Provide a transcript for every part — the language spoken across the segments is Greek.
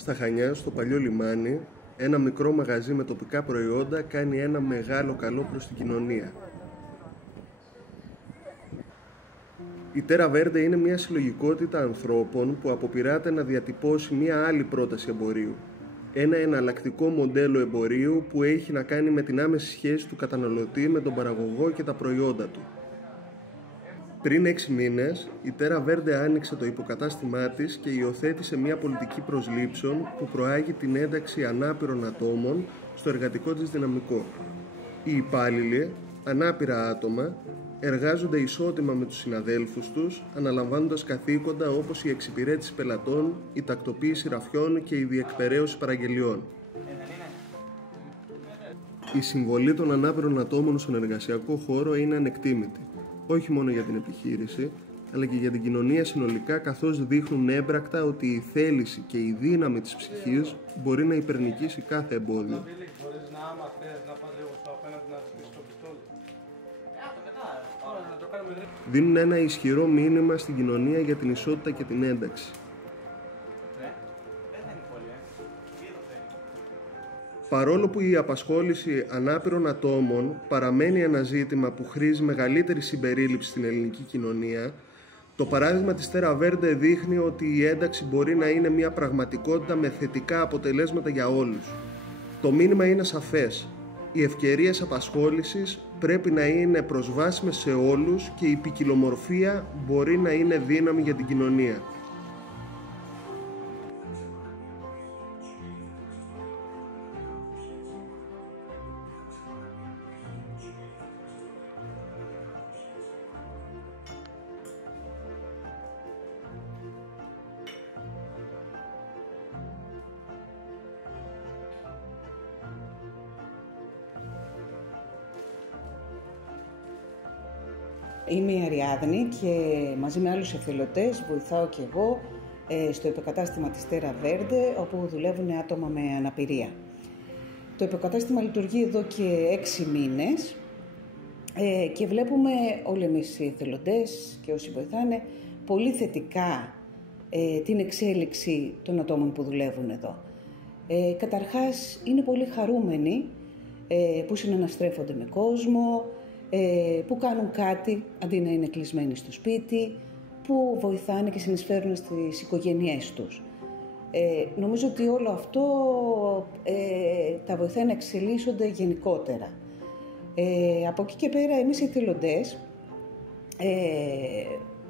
Στα Χανιά, στο παλιό λιμάνι, ένα μικρό μαγαζί με τοπικά προϊόντα κάνει ένα μεγάλο καλό προς την κοινωνία. Η Terra Verde είναι μια συλλογικότητα ανθρώπων που αποπειράται να διατυπώσει μια άλλη πρόταση εμπορίου. Ένα εναλλακτικό μοντέλο εμπορίου που έχει να κάνει με την άμεση σχέση του καταναλωτή με τον παραγωγό και τα προϊόντα του. Πριν 6 μήνες, η Terra Verde άνοιξε το υποκατάστημά της και υιοθέτησε μια πολιτική προσλήψεων που προάγει την ένταξη ανάπηρων ατόμων στο εργατικό της δυναμικό. Οι υπάλληλοι, ανάπηρα άτομα, εργάζονται ισότιμα με τους συναδέλφους τους, αναλαμβάνοντας καθήκοντα όπως η εξυπηρέτηση πελατών, η τακτοποίηση ραφιών και η διεκπεραίωση παραγγελιών. Η συμβολή των ανάπηρων ατόμων στον εργασιακό χώρο είναι ανεκτήμητη, όχι μόνο για την επιχείρηση, αλλά και για την κοινωνία συνολικά, καθώς δείχνουν έμπρακτα ότι η θέληση και η δύναμη της ψυχής μπορεί να υπερνικήσει κάθε εμπόδιο. Δίνουν ένα ισχυρό μήνυμα στην κοινωνία για την ισότητα και την ένταξη. Παρόλο που η απασχόληση ανάπηρων ατόμων παραμένει ένα ζήτημα που χρήζει μεγαλύτερη συμπερίληψη στην ελληνική κοινωνία, το παράδειγμα της Terra Verde δείχνει ότι η ένταξη μπορεί να είναι μια πραγματικότητα με θετικά αποτελέσματα για όλους. Το μήνυμα είναι σαφές. Οι ευκαιρίες απασχόλησης πρέπει να είναι προσβάσιμες σε όλους και η ποικιλομορφία μπορεί να είναι δύναμη για την κοινωνία. Είμαι η Αριάδνη και μαζί με άλλους εθελοντές βοηθάω και εγώ στο υποκατάστημα της Terra Verde, όπου δουλεύουν άτομα με αναπηρία. Το υποκατάστημα λειτουργεί εδώ και 6 μήνες και βλέπουμε όλοι εμείς οι εθελοντές και όσοι βοηθάνε πολύ θετικά την εξέλιξη των ατόμων που δουλεύουν εδώ. Καταρχάς είναι πολύ χαρούμενοι που συναναστρέφονται με κόσμο, που κάνουν κάτι αντί να είναι κλεισμένοι στο σπίτι, που βοηθάνε και συνεισφέρουν στις οικογένειές τους. Νομίζω ότι όλο αυτό τα βοηθάει να εξελίσσονται γενικότερα. Από εκεί και πέρα εμείς οι εθελοντές,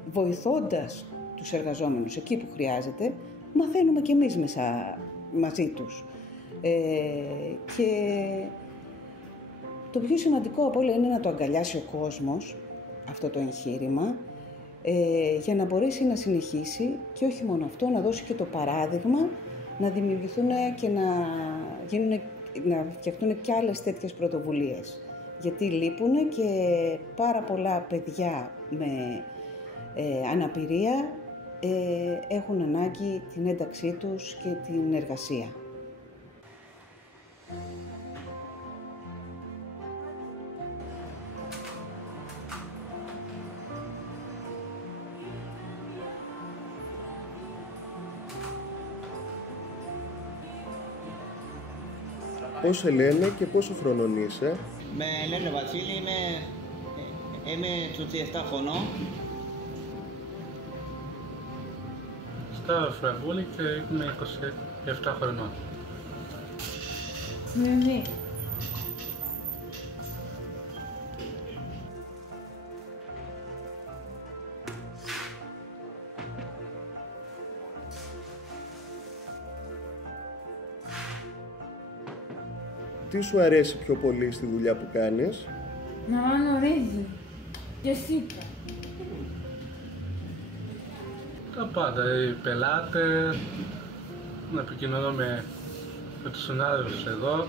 βοηθώντας τους εργαζόμενους εκεί που χρειάζεται, μαθαίνουμε και εμείς μαζί τους. Και το πιο σημαντικό από όλα είναι να το αγκαλιάσει ο κόσμος, αυτό το εγχείρημα, για να μπορέσει να συνεχίσει και όχι μόνο αυτό, να δώσει και το παράδειγμα, να δημιουργηθούν και να φτιαχτούν και άλλες τέτοιες πρωτοβουλίες. Γιατί λείπουν και πάρα πολλά παιδιά με αναπηρία έχουν ανάγκη την ένταξή τους και την εργασία. Πώς σε λένε και πόσο χρονών είσαι? Με λένε Βασίλη, είμαι 27 χρονών. Στα Φραγκούλη και είμαι 27 χρονών. Ναι. Τι σου αρέσει πιο πολύ στη δουλειά που κάνεις? Να μ' ρύζι και σίπα. Τα πάντα, οι πελάτες, να επικοινωνώ με τους συνάδελφους εδώ.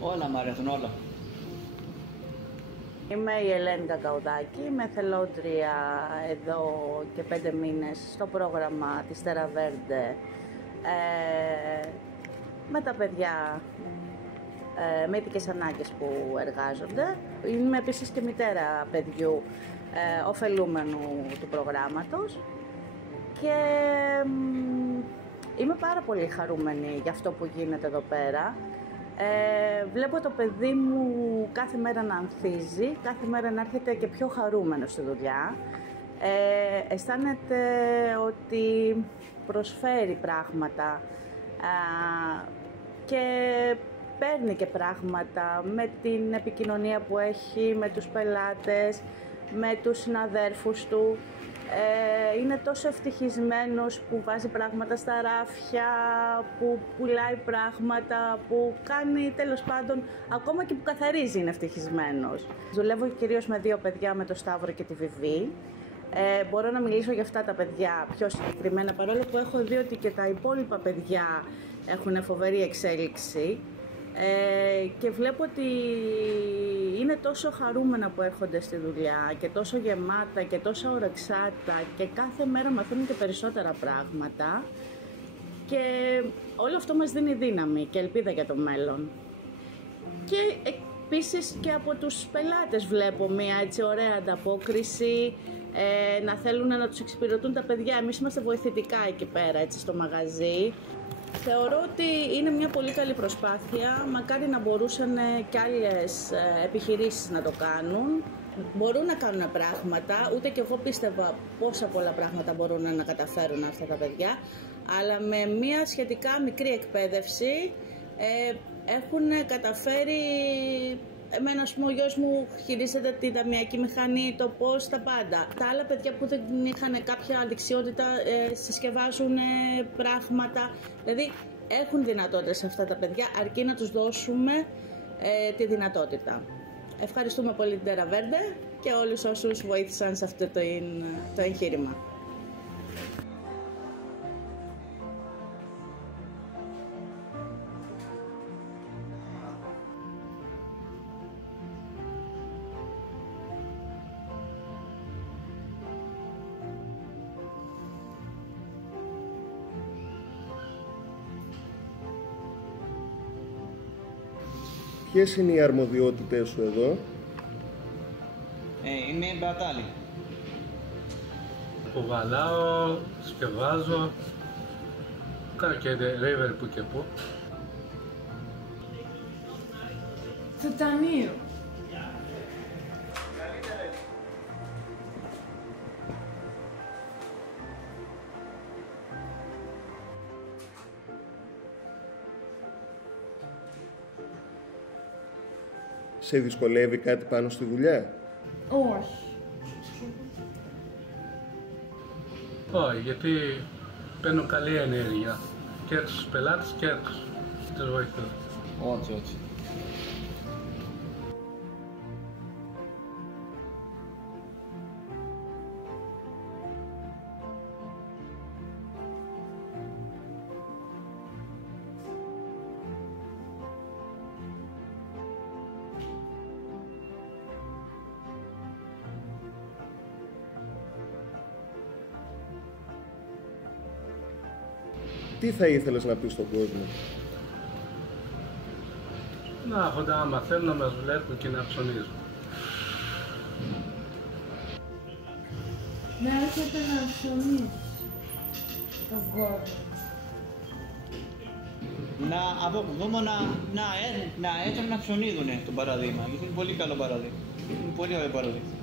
Όλα μ' αρέσουν, όλα. Είμαι η Ελένη Καγκαουδάκη, είμαι εθελόντρια εδώ και 5 μήνες στο πρόγραμμα της Terra Verde με τα παιδιά με ειδικές ανάγκες που εργάζονται. Είμαι επίσης και μητέρα παιδιού ωφελούμενου του προγράμματος και Είμαι πάρα πολύ χαρούμενη για αυτό που γίνεται εδώ πέρα. Βλέπω το παιδί μου κάθε μέρα να ανθίζει, κάθε μέρα να έρχεται και πιο χαρούμενο στη δουλειά. Αισθάνεται ότι προσφέρει πράγματα και παίρνει και πράγματα με την επικοινωνία που έχει με τους πελάτες, με τους συναδέρφους του. Είναι τόσο ευτυχισμένος που βάζει πράγματα στα ράφια, που πουλάει πράγματα, που κάνει τέλος πάντων, ακόμα και που καθαρίζει είναι ευτυχισμένος. Δουλεύω κυρίως με 2 παιδιά, με το Σταύρο και τη Βιβί. Μπορώ να μιλήσω για αυτά τα παιδιά πιο συγκεκριμένα, παρόλο που έχω δει ότι και τα υπόλοιπα παιδιά έχουν φοβερή εξέλιξη. Και βλέπω ότι είναι τόσο χαρούμενα που έρχονται στη δουλειά και τόσο γεμάτα και τόσο ορεξάτα και κάθε μέρα μαθαίνουν και περισσότερα πράγματα και όλο αυτό μας δίνει δύναμη και ελπίδα για το μέλλον. Και επίσης και από τους πελάτες βλέπω μια έτσι ωραία ανταπόκριση, να θέλουν να τους εξυπηρετούν τα παιδιά. Εμείς είμαστε βοηθητικά εκεί πέρα έτσι στο μαγαζί. Θεωρώ ότι είναι μια πολύ καλή προσπάθεια, μακάρι να μπορούσαν και άλλες επιχειρήσεις να το κάνουν. Μπορούν να κάνουν πράγματα, ούτε και εγώ πίστευα πόσα πολλά πράγματα μπορούν να καταφέρουν αυτά τα παιδιά, αλλά με μια σχετικά μικρή εκπαίδευση έχουν καταφέρει. Εμένα, ας πούμε, ο γιος μου χειρίζεται τη ταμιακή μηχανή, το πώς, τα πάντα. Τα άλλα παιδιά που δεν είχαν κάποια δεξιότητα συσκευάζουν πράγματα. Δηλαδή, έχουν δυνατότητες αυτά τα παιδιά, αρκεί να τους δώσουμε τη δυνατότητα. Ευχαριστούμε πολύ την Terra Verde και όλους όσους βοήθησαν σε αυτό το εγχείρημα. Ποιες είναι οι αρμοδιότητες σου εδώ? Είμαι μπατάλι. Κουβαλάω, σκευάζω, κάνω και delivery που και που. Στο ταμείο. Σε δυσκολεύει κάτι πάνω στη δουλειά? Όχι. Όχι, γιατί παίρνω καλή ενέργεια και τους πελάτες και τους βοηθούς. Όχι. Τι θα ήθελες να πεις στον κόσμο? Να έρχονται να μαθαίνουν, να μας βλέπουν και να ψωνίζουν. Να έρχεται να ψωνίσει τον κόσμο. Από δούμε να έρθουν να ψωνίδουν το παραδείγμα, γιατί είναι πολύ καλό παράδειγμα. Είναι πολύ ωραίο παράδειγμα.